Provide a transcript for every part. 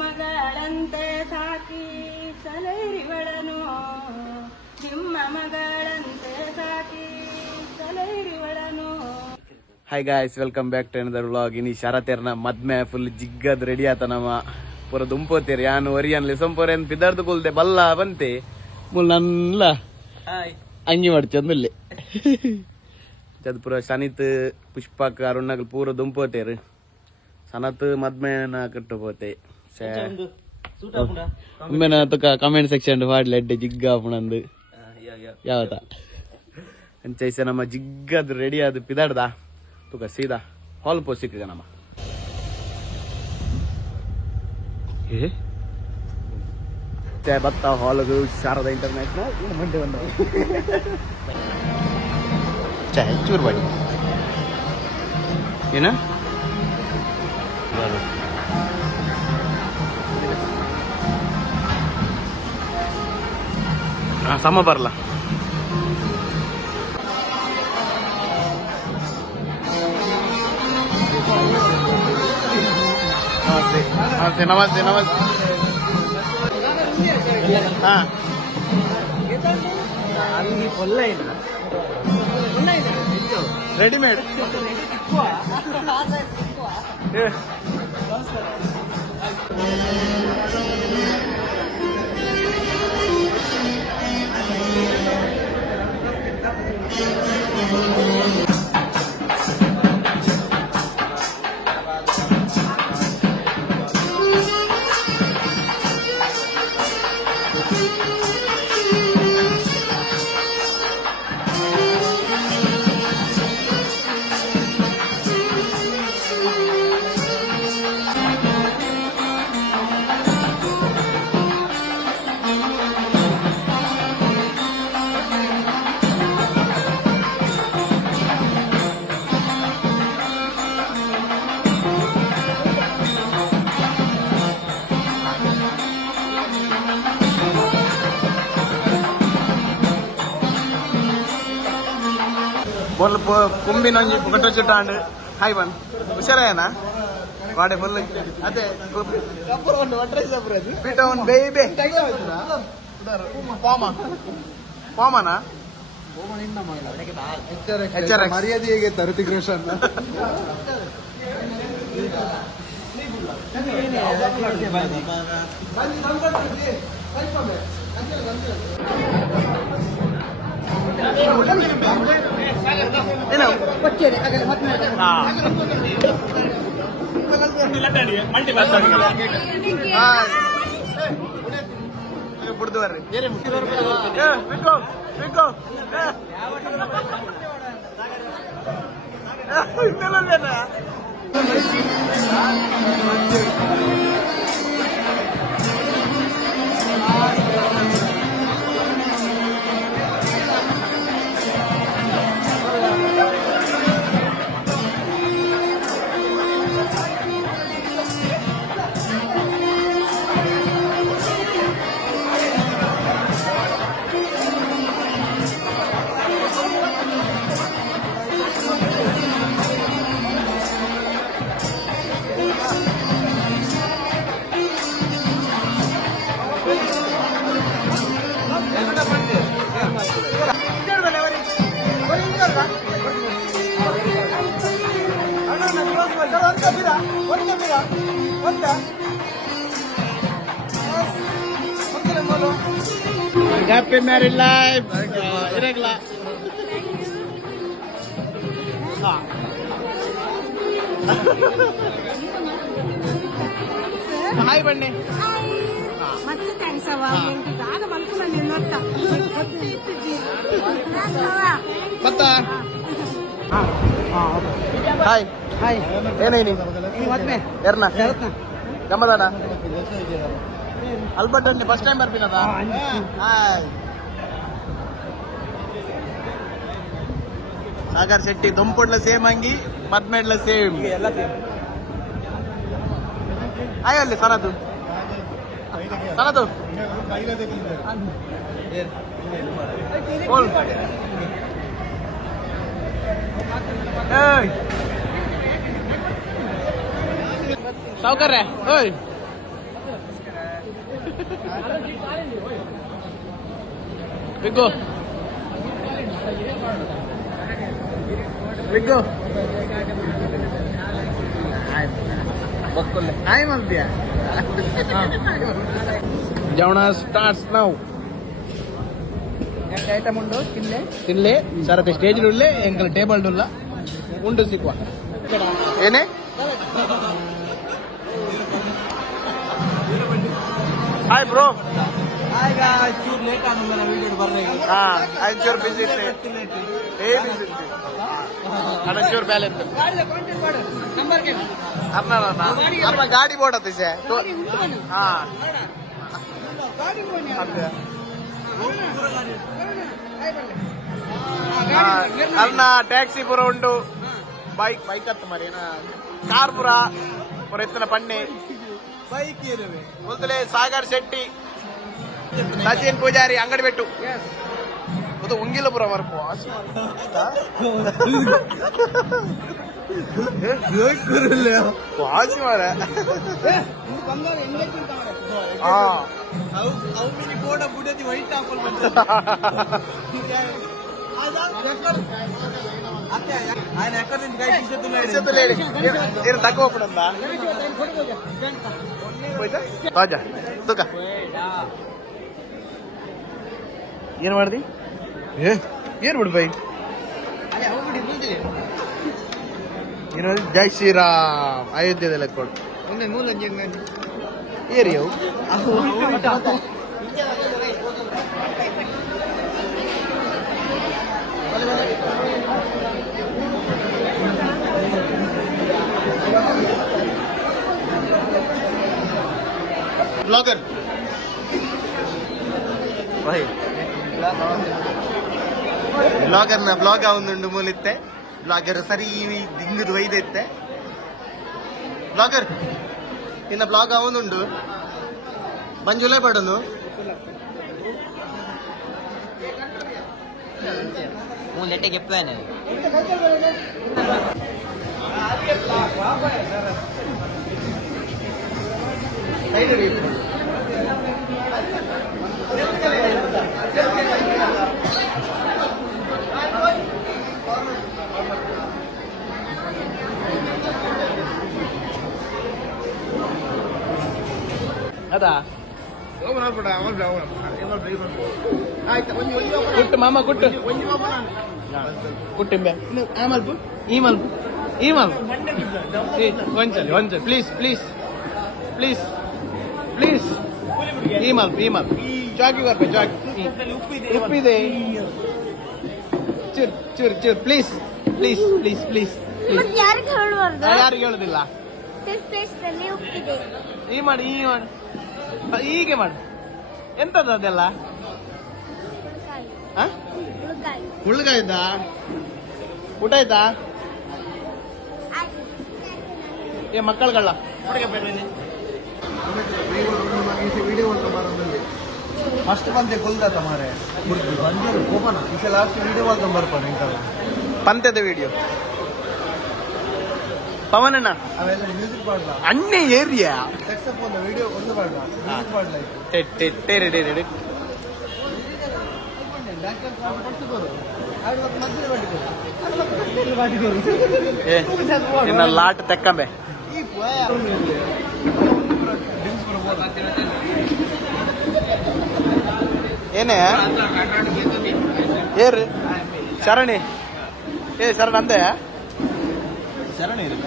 ಮಗಳಂತೆ ಸಾಕಿ ಸಲೈರಿವಳನು ನಿಮ್ಮ ಮಗಳಂತೆ ಸಾಕಿ ಸಲೈರಿವಳನು. Hi guys, welcome back to another vlog. ಇನಿ ಶರತೆರ್ನ ಮದ್ಮೆ ಫುಲ್ ಜಿಗ್ಗದ್ ರೆಡಿ ಆತ ನಮ್ಮ ಪೂರ ದುಂಪೋತೀರಿ ಯಾನು ಒರಿಯನ್ ಲಿಸಂಪೋರೆನ್ ಪಿದಾರ್ದು ಕೊಲ್ದೆ ಬಲ್ಲ ಬಂತೆ ಮುಲ್ ನಲ್ಲ ಅಂಗಿ ಮಾಡಿ ಚಂದಲ್ಲಿ ಜದ್ ಪೂರ ಶನಿತ್ ಪುಷ್ಪಕ್ ಅರುಣಗಲ್ ಪೂರ ದುಂಪೋತೇರು ಸನತ್ ಮದ್ಮೆನ ಕಟ್ಟು ಪೋತೆ ಒಮ್ಮೆನ ತುಕ ಕಮೆಂಟ್ ಸೆಕ್ಷನ್ ಮಾಡ್ಲಿ ಎಡ್ಡೆ ಜಿಗ್ಗ ಆಪುಣಂದು ಯಾವತ್ತ ಅಂಚೈಸ ನಮ್ಮ ಜಿಗ್ಗದ್ ರೆಡಿ ಆದ್ ಪಿದಾಡ್ದ ತುಕ ಸೀದಾ ಹಾಲ್ ಪೋ ಸಿಕ್ಕ ನಮ್ಮ ಬತ್ತ ಹಾಲ್ಗು ಶಾರದಾ ಇಂಟರ್ನ್ಯಾಷನಲ್ ಮಂಡೆ ಬಂದ ಚೂರು ಬಾಡಿ ಏನ ಸಮ ಬರಲ್ಲ ನಮಸ್ತೆ ನಮಸ್ತೆ ನಮಸ್ತೆ ಹಾ ರೆಡಿಮೇಡ್ बोल कुंभी नंजी कटो चुट्टांड हाई बन हुशारेना वाडे फुल अदे कपर ಒಂದು ಒಟ್ರೆ ಸಬ್ರದು ಬಿಟ ಒಂದು ಬೇಬೆ ಪಾಮ ಪಾಮನಾ ಪಾಮ ನಿನ್ನ ಮಗಳ ಎಚ್ಚರ ಮರ್ಯಾದೆ ಹೇಗೆ ತರುತಿ Roshan Happy married life. Irregular. Hi Bunny. Hi. Much thanks awa. Enki daga balkuna ninnotta. Bata. Hi. Hi. Ena ini. Ini matme. Erna. Sharatna. Gamadana. Albertonni first time ಬರ್ತೀನದ ಹಾಯ್ ಸಾಗರ್ ಶೆಟ್ಟಿ ದುಂಪುಡ್ಲ ಸೇಮ್ ಅಂಗಿ ಮದ್ಮೆಡ್ಲ ಸೇಮ್ ಎಲ್ಲ ಸೇಮ್ ಹಾಯ್ ಅಲ್ಲಿ ಸನದು ಸಾವುಕಾರ್ರೆ ಓಯ್ big big hi ಮಾಡ್ತೀಯ ಜವಣ starts ನಾವು ಐಟಮ್ ಉಂಡು ತಿನ್ಲೆ ಸರತೆ ಸ್ಟೇಜ್ ಉಳ್ಳೆ ಎಂಕಲ್ ಟೇಬಲ್ ಉಳ್ಳ ಉಂಡು ಸಿಕ್ಕುವ ಏನೇ ಹಾಯ್ ಬ್ರೋ ಚೂರು ಲೇಟ್ ಆದ ವೀಡಿಯೋ ಬರ್ಬೇಕು ಚೂರು ಬಿಸಿ ಚೂರು ಬ್ಯಾಲೆ अपना गाड़ी बोर्ड आती है तो हाँ अल्ना टैक्सी पूरा उंडु बाइक बाइक अत्त मरी ना कार पूरा और इतना पन्ने बाइक बोलते सागर शेट्टी सचिन पूजारी अंगड़ी बेट्टू ಅದು ಉಂಗಿಲಪುರ ವರ್ಪು ಆಸಿ ಮಾರ ತಗೋಬಿಡಂದ ರಾಜ ತುಕ ಏನ್ ಮಾಡ್ದಿ ಏನ್ ಬಿಡು ಬೈ ಜೈ ಶ್ರೀರಾಮ್ ಅಯೋಧ್ಯೆದೆಲ್ಲ ಕೊಡು ಏರಿ ಅವು ಬ್ಲಾಗರ್ ಬ್ಲಾಗರ್ನ ಬ್ಲಾಗ್ ಅವನುಂಡು ಮೂಲಿತ್ತೆ ಬ್ಲಾಗರ್ ಸರಿ ದಿಂಗದು ಒಯ್ದೈತೆ ಬ್ಲಾಗರ್ ಇನ್ನ ಬ್ಲಾಗ್ ಅವನುಂಡು ಬಂಜುಲೆ ಪಡನು ಲೆಟ್ಟೆಗೆ ಎಪ್ಪೇನೆ ಅದಾ ಕುಟ್ಟು ಮಾಮ ಕುಟ್ಟು ಕುಟ್ಟಿಂಬೆ ಆ ಮಲ್ಪು ಈ ಮಲ್ಪು ಈ ಮಲ್ಪು ಒಂಚಲಿ ಒಂಚಲಿ ಪ್ಲೀಸ್ ಪ್ಲೀಸ್ ಪ್ಲೀಸ್ ಪ್ಲೀಸ್ ಈ ಮಲ್ಪು ಈ ಮಲ್ಪು ಚಾಕಿ ಬರ್ಬೆ ಚಾಕಿ ಉಪ್ಪಿದೆ ಚೂರ್ ಚೂರ್ ಚೂರ್ ಪ್ಲೀಸ್ ಪ್ಲೀಸ್ ಪ್ಲೀಸ್ ಪ್ಲೀಸ್ ಯಾರಿಗೆ ಹೇಳುದಿಲ್ಲ ಈ ಮಾಡಿ ಈ ಮಾಡಿ ಹೀಗೆ ಮಾಡು ಎಂತದ ಅದೆಲ್ಲ ಮುಳ್ಳುಗಾಯ್ತಾ ಊಟ ಆಯ್ತಾ ಏ ಮಕ್ಕಳುಗಳ ಫಸ್ಟ್ ಬಂದೆ ಕೊಲ್ದಾತ ಮಾರೆ ಬಂದರು ಕೋಪನ ಈಗ ಲಾಸ್ಟ್ ವಿಡಿಯೋ ಮಾಡ್ಕೊಂಡು ಬರ್ಪಾನೆ ಇಂಕಲ್ಲ ಪಂತ್ಯದ ವಿಡಿಯೋ ಪವನಣ್ಣ ಅವೆಲ್ಲ ಮ್ಯೂಸಿಕ್ ಮಾಡಲ ಅಣ್ಣೆ ಏರಿಯಾ ಸೆಕ್ಸಫೋನ್ ವಿಡಿಯೋ ಒಂದು ಮಾಡಲ ಮ್ಯೂಸಿಕ್ ಮಾಡಲ ನಿನ್ನ ಲಾಟ್ ತೆಕ್ಕಂಬೆ ಏನೇ ಏರು ಶರಣಿ ಏ ಶರಣ ಅಂದೆ ಶರಣಿ ಇರಲ್ಲ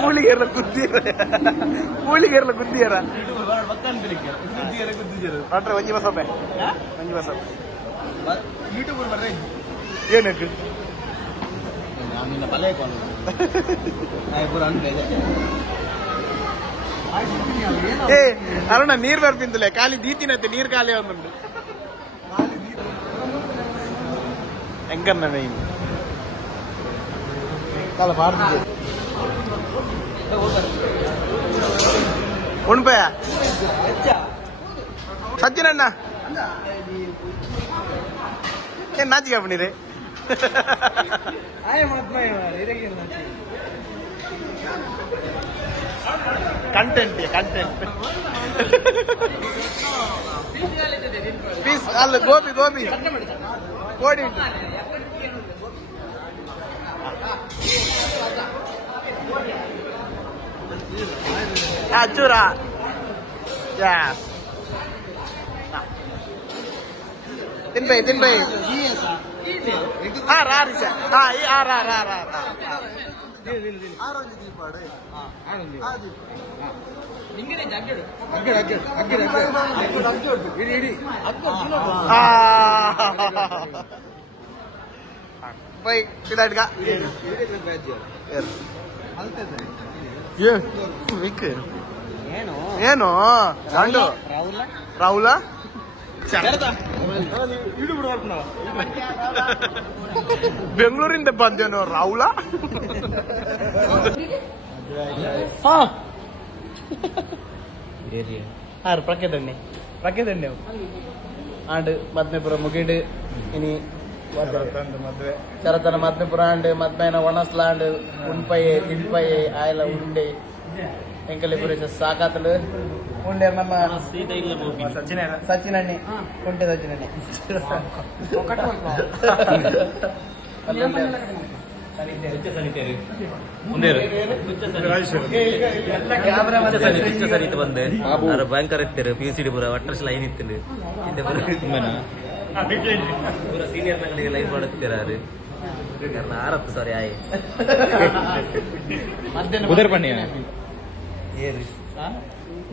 ಮೂಳಿಗೆಲ್ಲ ಗುದ್ದಿಯರ ಅಟ್ರೆ ಒಂಜಿ ಬಸಪ್ಪೆ ಒಂಜಿ ಬಸಪ್ಪೆ ಯೂಟ್ಯೂಬ್ ಬರ್ರೆ ಏನಕ್ಕೆ ನಿನ್ನ ಬಲೆ ಏ ಅರುಣ ನೀರ್ ಬರ್ಪಿಂದಲೇ ಖಾಲಿ ದೀತಿನತ್ತೆ ನೀರ್ ಖಾಲಿ ಒಂದುಂಟು ಹೆಂಗನ್ನ ಮೇನ್ ಕಾಲ ಬಾರ್ದು ಉಣ್ಪೆಯ ಸಜ್ಜನಣ್ಣ ಏನ್ ನಾಚಿಕೆ ಬನ್ನಿರಿ ಕಂಟೆಂಟ್ ಪೀಸ್ ಅಲ್ಲ ಗೋಬಿ ಕೋಡಿ ಚೂರ ತಿನ್ಬೈ ಏನು ರಾಹುಲ ಬೆಂಗಳೂರಿಂದ ಬಂದೇನು ರಾಹುಲ ಪ್ರಖ್ಯಾತಣ್ಣೆ ಆಂಡ್ ಮದ್ಮೆಪುರ ಮುಗಿಡ್ ಇನಿ ಶರತನ ಮದ್ಮೆಪುರ ಆಂಡ್ ಮದ್ಮೇನ ಒಣಸ್ಲಾಂಡ್ ಉಣ್ಪಯ್ಯೆ ತಿನ್ಪಯ್ಯೆ ಆಯಲ ಉಂಡೆ ಎಂಕಲೆ ಪುರೇಶ ಸಾಕಾತಲು ಉಂಡೆ ನಮ್ಮ ಸಚಿನಣ್ಣೆ ಕುಂಟೆ ಸಚಿನಣ್ಣೆ ಭಯಂಕರ ಇರ್ತಾರೆ PCD ಪೂರ ಒಟ್ಟರ್ಸ್ ಲೈನ್ ಇತ್ತು ಪೂರ ಸೀನಿಯರ್ ಗಳಿಗೆ ಲೈನ್ ಮಾಡುತ್ತೀರ ಅದು ಆರತ್ತು ಸಾರಿ ಆಯ್ ಕುದುರೆ ಪಣ್ಣಿ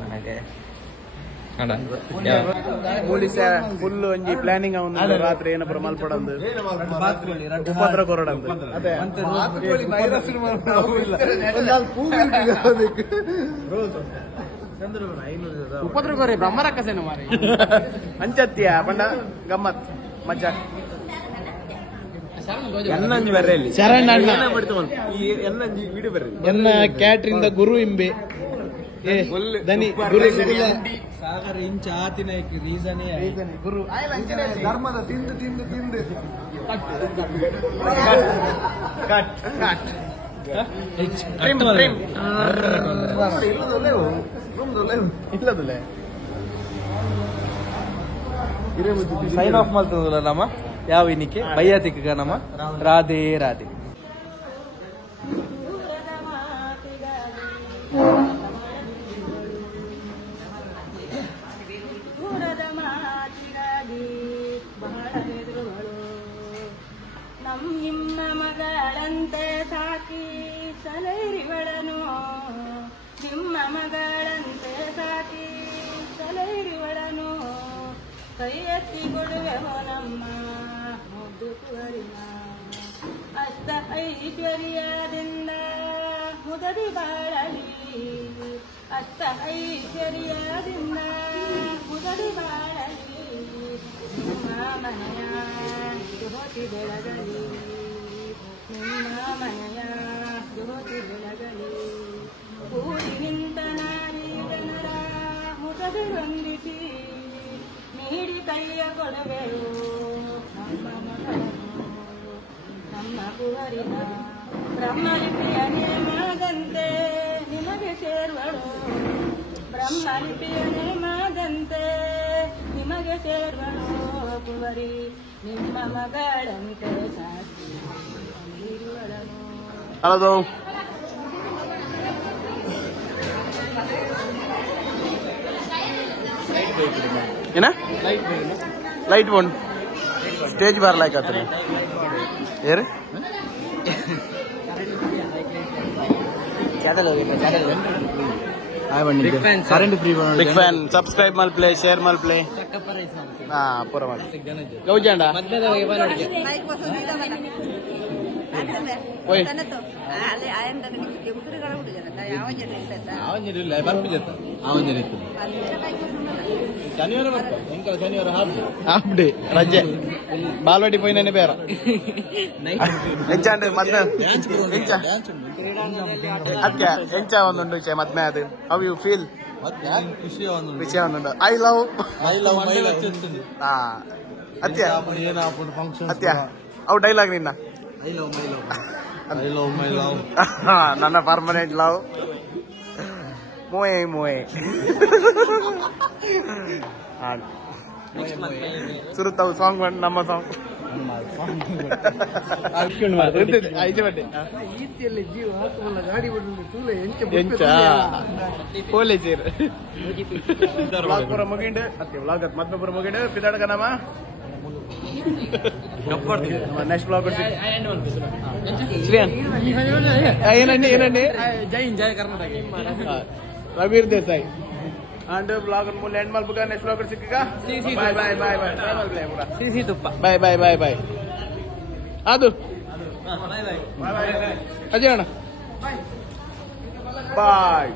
ಮನೆಗೆ ಫುಲ್ ಒಂಜಿ ಪ್ಲಾನಿಂಗ್ ಅವನು ರಾತ್ರಿ ಏನಪ್ಪ ಮಲ್ಪಡಂದು ಉಪದ್ರ ಕೊರಡಂದು ಉಪದ್ರ ಕೊರೆ ಬ್ರಹ್ಮರಕ್ಕಸೇನು ಮಾರಿ ಅಂಚತ್ಯ ಬಂಡ ಗಮ್ಮತ್ ಮಜಾ ಎನ್ನಂಜಿ ಬರ್ರಿ ಶರಣ ಎನ್ನ ಕ್ಯಾಟ್ರಿಂದ ಗುರು ಇಂಬೆ ದನಿ ಗುರು ಸಾಗರ ಇಂಚ ಆತಿನ ರೀಸನೇ ಗುರು ಧರ್ಮದ ತಿಂದು ಇಲ್ಲದಲ್ಲೇ ಸೈನ್ ಆಫ್ ಮಾಡ್ತದಲ್ಲ ನಮ್ಮ ಯಾವ ಇನ್ನಿಕೆ ಬಯ್ಯಾತಿಕ ನಮ್ಮ ರಾಧೆ ರಾಧೆ ನಿಮ್ಮ ಮಗಳಂತೆ ಸಾಕಿ ಸಲೈರಿವಳನು ನಿಮ್ಮ ಮಗಳಂತೆ ಸಾಕಿ ಸಲೈರಿವಳನು ಕೈ ಎತ್ತಿ ಕೊಡುವೆವು ನಮ್ಮ ಮುದ್ದು ಕುವರಿನ ಅಷ್ಟ ಐಶ್ವರ್ಯದಿಂದ ಮುದದಿ ಬಾಳಲಿ ಅಷ್ಟ ಐಶ್ವರ್ಯದಿಂದ ಮುದದಿ ಬಾಳಲಿ ನಿಮ್ಮ ಮನೆಯ ಜ್ಯೋತಿ ಬೆಳಗಲಿ ನಿಮ್ಮ ಮನೆಯ ಜ್ಯೋತಿ ಬೆಳಗಲಿ ಕೂಡಿ ನಿಂತ ನಾರಿ ಜನರ ಮುದದಿರೊಂದಿಸಿ ನೀಡಿ ಕೈಯ ಕೊಡುವೆವು ನಮ್ಮ ಮಗಳನ್ನು ನಮ್ಮ ಕುವರಿನ ಬ್ರಹ್ಮಲಿಪಿಯ ನೇಮದಂತೆ ನಿಮಗೆ ಸೇರ್ವಳು ಬ್ರಹ್ಮಲಿಪಿಯ ನೇಮದಂತೆ ನಿಮಗೆ ಸೇರ್ವಳು ಕುವರಿ ನಿಮ್ಮ ಮಗಳಂತೆ ಸಾಕಿ ಇರುವಳನು ಹಲೋ ಏನ ಲೈಟ್ ಬೋನ್ ಸ್ಟೇಜ್ ಬರ್ಲಾಕತ್ರಿ ಏರಿ current free big fan subscribe ಮಲ್ಪ್ಲೆ ಶೇರ್ ಮಲ್ಪ್ಲೆ ಹಾ ಪೂರ ಮಾಡಿ ಗೌಜಾಂಡ ಶನಿವಾರ ಹಾಫ್ ಡೇ ರಜೆ ಬಾಲ್ವಾಡಿ ಪೋಯಿನೇ ಬೇರ ಎಂಚಾಂಡ್ ಮದ್ಮೆ ಎಂಚ ಅದಕ್ಕೆ ಎಂಚ ಒಂದೊಂದು ವಿಷಯ ಮದ್ಮೆ ಅದು ಹೌ ಯು ಫೀಲ್ ಮತ್ತೆ ಖುಷಿ ವಿಷಯ ಒಂದು ಐ ಲವ್ ಅತ್ಯ ಫಂಕ್ಷನ್ ಅತ್ಯ ಅವು ಡೈಲಾಗ್ ನಿನ್ನ I love my love I love my love ನನ್ನ ಪರ್ಮನೆಂಟ್ ಲವ್ ಮೋಯೆ ಮೋಯೆ ಸುರುತ್ತವು ಸಾಂಗ್ ಮಾಡಿ ನಮ್ಮ ಸಾಂಗ್ ಈತಿಯಲ್ಲಿ ಜೀವ ಹಾಕುವಲ್ಲ ಗಾಡಿ ಬಿಡಲು ತೂಲೆ ಎಂಚ ಪೊಲೀಸರು ವ್ಲಾಗ್ ಪೂರ ಮುಗಿಂಡು ಅತ್ತೆ ವ್ಲಾಗ್ ಮದ್ಮೆ ಪೂರ ಮುಗಿಂಡು ಪಿದಾಡ್ಕ ನಮ್ಮ ನೆಕ್ಸ್ಟ್ ವ್ಲಾಗ್ ಏನಂడి ಜೈ ಹಿಂದ್ ಜೈ ಕರ್ನಾಟಕ ರವೀರ್ ದೇಸಾಯಿ ಅಂಡ್ ಬ್ಲಾಗ್ ಮೂಲ ಎಂಡ್ ಮಲ್ಪುಗ ನೆಕ್ಸ್ಟ್ ಬ್ಲಾಗ್ ಸಿಕ್ಕಗ ಬಾಯ್ ಬಾಯ್ ಬಾಯ್ ಬಾಯ್ ಸಿಸಿ ತುಪ್ಪ ಬಾಯ್ ಬಾಯ್ ಬಾಯ್ ಬಾಯ್ ಅದು ಅಜಯ್ ಅಣ್ಣ ಬಾಯ್